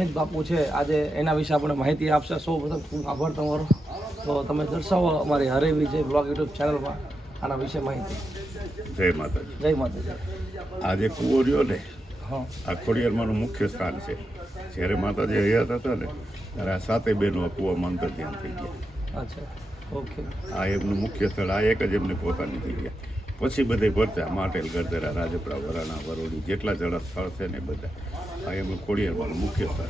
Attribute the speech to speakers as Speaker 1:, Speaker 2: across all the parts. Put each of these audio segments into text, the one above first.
Speaker 1: ધનિક બાપુ છે. આજે એના વિશે આપણે માહિતી આપશે. સૌ પ્રથમ ખૂબ આભાર તમારો. તો તમે દર્શાવો અમારી હરેવી છે બ્લોગ યુટ્યુબ ચેનલમાં આના વિશે માહિતી.
Speaker 2: જય માતાજી.
Speaker 1: જય માતાજી.
Speaker 2: આજે જે રહ્યો ને
Speaker 1: હા.
Speaker 2: આ ખોડિયારમાંનું મુખ્ય સ્થાન છે. જ્યારે માતાજી હયાત હતા ને ત્યારે આ સાતે બહેનો આ કૂવામાં અંતર ધ્યાન થઈ ગયા.
Speaker 1: અચ્છા. ઓકે.
Speaker 2: આ એમનું મુખ્ય સ્થળ આ એક જ એમને પોતાની જગ્યા. પછી બધે ભરતા માટેલ ગરદરા રાજપરા, વરાણા, વરોડી જેટલા જણા સ્થળ છે ને બધા. આ એમનું ખોડિયારમાંનું મુખ્ય સ્થળ.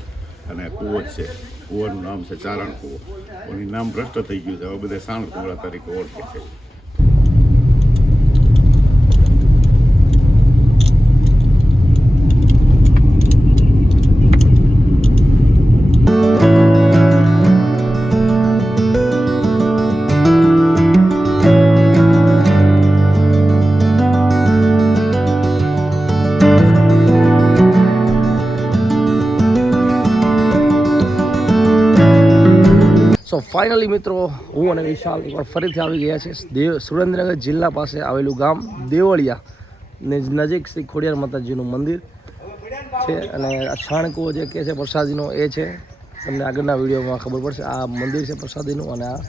Speaker 2: અને કૂવો છે. કૂવાનું નામ છે ચારણ કૂવો. એનું નામ ભ્રષ્ટ થઈ ગયું છે. હવે બધા સાણ કુવડા તરીકે ઓળખે છે.
Speaker 1: ફાઇનલી મિત્રો, હું અને વિશાલ એકવાર ફરીથી આવી ગયા છે દેવ, સુરેન્દ્રનગર જિલ્લા પાસે આવેલું ગામ દેવળિયા, ને નજીક શ્રી ખોડિયાર માતાજીનું મંદિર છે. અને આ છાણકુવો જે કહે છે પ્રસાદીનો, એ છે. તમને આગળના વિડીયોમાં ખબર પડશે, આ મંદિર છે પ્રસાદીનું અને આ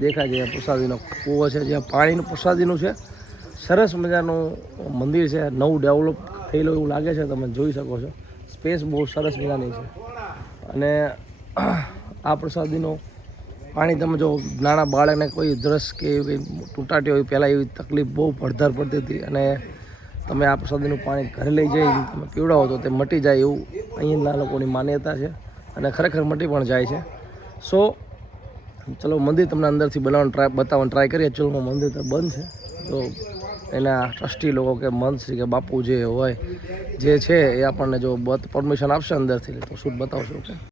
Speaker 1: દેખાય છે પ્રસાદીનો કૂવો છે. જ્યાં પાણીનું પ્રસાદીનું છે. સરસ મજાનું મંદિર છે. નવું ડેવલપ થયેલું એવું લાગે છે, તમે જોઈ શકો છો. સ્પેસ બહુ સરસ મજાની છે. અને આ પ્રસાદીનો પાણી તમે જો નાના બાળકને કોઈ દ્રશ કે એવી કંઈ તૂટાટી હોય, પહેલાં એવી તકલીફ બહુ પડધર પડતી હતી અને તમે આ પ્રસાદીનું પાણી ઘરે લઈ જઈ તમે પીવડાવો તો તે મટી જાય એવું અહીંના લોકોની માન્યતા છે અને ખરેખર મટી પણ જાય છે. સો, ચલો મંદિર તમને અંદરથી બનાવવાનું ટ્રાય, બતાવવાનું ટ્રાય કરીએ. ચલો મંદિર તો બંધ છે. તો એના ટ્રસ્ટી લોકો કે મંત્રી કે બાપુ જે હોય, જે છે એ આપણને જો બત પરમિશન આપશે અંદરથી, તો શું બતાવશો, ઓકે?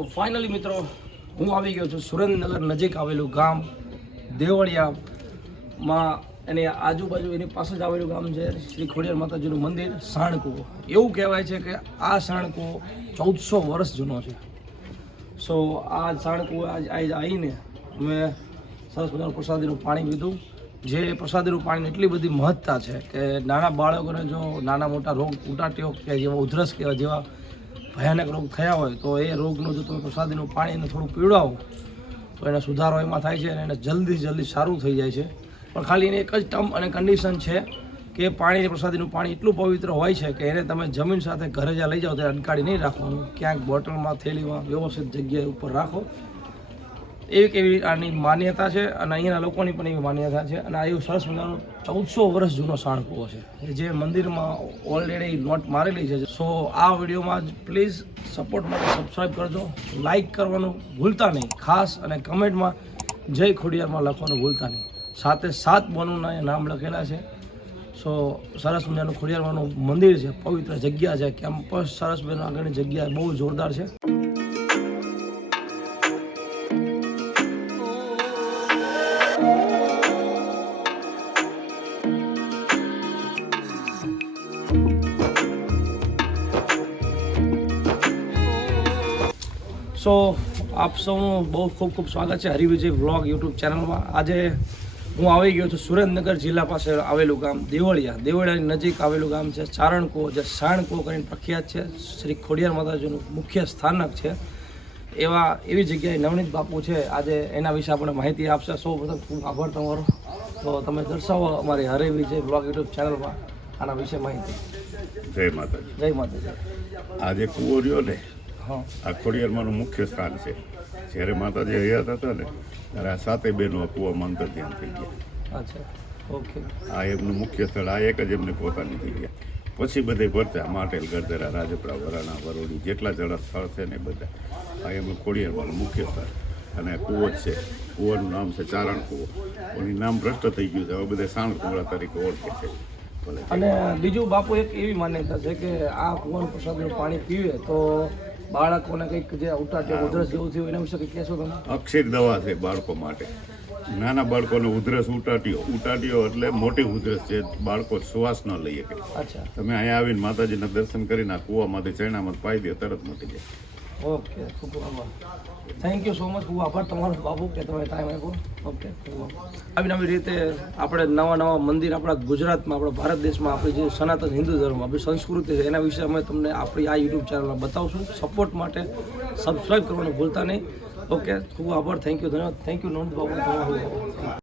Speaker 1: સો ફાઇનલી મિત્રો, હું આવી ગયો છું સુરેન્દ્રનગર નજીક આવેલું ગામ દેવળિયામાં. એની આજુબાજુ એની પાસે જ આવેલું ગામ છે શ્રી ખોડિયાર માતાજીનું મંદિર સાણકુવો એવું કહેવાય છે કે આ સાણકુવો ચૌદસો વર્ષ જૂનો છે. સો આ સાણકુવો આજ આજ આવીને અમે સરસ મજાનું પ્રસાદીનું પાણી પીધું. જે પ્રસાદીનું પાણીની એટલી બધી મહત્તા છે કે નાના બાળકોને જો નાના મોટા રોગ ઉટાટીઓ કે જેવા ઉધરસ કહેવાય જેવા ભયાનક રોગ થયા હોય તો એ રોગનું જો તમે પ્રસાદીનું પાણીને થોડું પીવડાવો, તો એને સુધારો એમાં થાય છે અને એને જલ્દી જલ્દી સારું થઈ જાય છે. પણ ખાલી એની એક જ ટર્મ અને કન્ડિશન છે કે પાણી પ્રસાદીનું પાણી એટલું પવિત્ર હોય છે કે એને તમે જમીન સાથે ઘરે જ્યાં લઈ જાઓ ત્યારે અડકાડી નહીં રાખવાનું. ક્યાંક બોટલમાં થેલીમાં વ્યવસ્થિત જગ્યાએ ઉપર રાખો. એવી કેવી આની માન્યતા છે અને અહીંયાના લોકોની પણ એવી માન્યતા છે અને આ એવું સરસ મજાનું ચૌદસો વર્ષ જૂનો સાણકુવો છે. જે મંદિરમાં ઓલરેડી નોટ મારેલી છે. સો આ વિડીયોમાં જ પ્લીઝ સપોર્ટ માટે સબસ્ક્રાઈબ કરજો. લાઇક કરવાનું ભૂલતા નહીં. ખાસ અને કમેન્ટમાં જય ખોડિયારમાં લખવાનું ભૂલતા નહીં. સાથે સાત બોનુના નામ લખેલા છે. સો સરસ મજાનું ખોડિયારમાંનું મંદિર છે. પવિત્ર જગ્યા છે. કેમ્પસ સરસ મજાનું આગળની જગ્યા બહુ જોરદાર છે. સો આપ સૌનું બહુ ખૂબ ખૂબ સ્વાગત છે હરિવિજય વ્લોગ યુટ્યુબ ચેનલમાં. આજે હું આવી ગયો છું સુરેન્દ્રનગર જિલ્લા પાસે આવેલું ગામ દેવળિયા. દેવળિયાની નજીક આવેલું ગામ છે ચારણકો જે સાણકો કરીને પ્રખ્યાત છે. શ્રી ખોડિયાર માતાજીનું મુખ્ય સ્થાનક છે. એવા એવી જગ્યાએ નવનીત બાપુ છે. આજે એના વિશે આપણે માહિતી આપશે. સૌ પ્રથમ ખૂબ આભાર તમારો. તો તમે દર્શાવો અમારી હરિવિજય વ્લોગ યુટ્યુબ ચેનલમાં આના વિશે માહિતી.
Speaker 2: જય માતાજી.
Speaker 1: જય માતાજી.
Speaker 2: આજે રહ્યો ને આ ખોડિયારમાંનું મુખ્ય સ્થાન છે. જ્યારે માતાજી હયાત હતા ને ત્યારે આ સાતે બહેનો કૂવામાં અંતર ધ્યાન થઈ ગયા.
Speaker 1: ઓકે.
Speaker 2: આ એમનું મુખ્ય સ્થળ આ એક જ એમને પોતાની જગ્યા. પછી બધે ભરતા માટેલ ગરદરા રાજપરા વરાણા વરોડી જેટલા જળ સ્થળ છે ને બધા. આ એમનું ખોડિયારમાંનું મુખ્ય સ્થળ. અને કૂવો જ છે. કૂવાનું નામ છે ચારણ કૂવો. એની નામ ભ્રષ્ટ થઈ ગયું છે. હવે બધા સાણ કુવડા તરીકે ઓળખે છે.
Speaker 1: અને બીજું બાપુ એક એવી માન્યતા છે કે આ કુવાનું પ્રસાદનું પાણી પીવે તો બાળકોને કંઈક જે ઉટાટી ઉધરસ જેવું થયું એના વિશે કંઈક કહેશો તમે?
Speaker 2: અક્ષર દવા છે બાળકો માટે. નાના બાળકોને ઉધરસ ઉટાટીઓ ઉટાટીઓ એટલે મોટી ઉધરસ છે. બાળકો શ્વાસ ન લઈ શકે. તમે અહીંયા આવીને માતાજીના દર્શન કરીને આ કૂવામાંથી ચણામાં પાઈ દે તરત મટી જાય.
Speaker 1: ઓકે ખૂબ થેન્ક યુ સો મચ ખૂબ આભાર તમારો બાબુ કે તમે ટાઈમ આપ્યો. ઓકે ખૂબ આવી નવી રીતે આપણે નવા નવા મંદિર આપણા ગુજરાતમાં, આપણા ભારત દેશમાં, આપણી જે સનાતન હિન્દુ ધર્મ, આપણી સંસ્કૃતિ છે, એના વિશે અમે તમને આપણી આ યુટ્યુબ ચેનલમાં બતાવશું. સપોર્ટ માટે સબસ્ક્રાઈબ કરવાનું ભૂલતા નહીં. ઓકે ખૂબ આભાર. થેન્ક યુ ધન્યવાદ. થેન્ક યુ નોંધ બાબુ, તમારો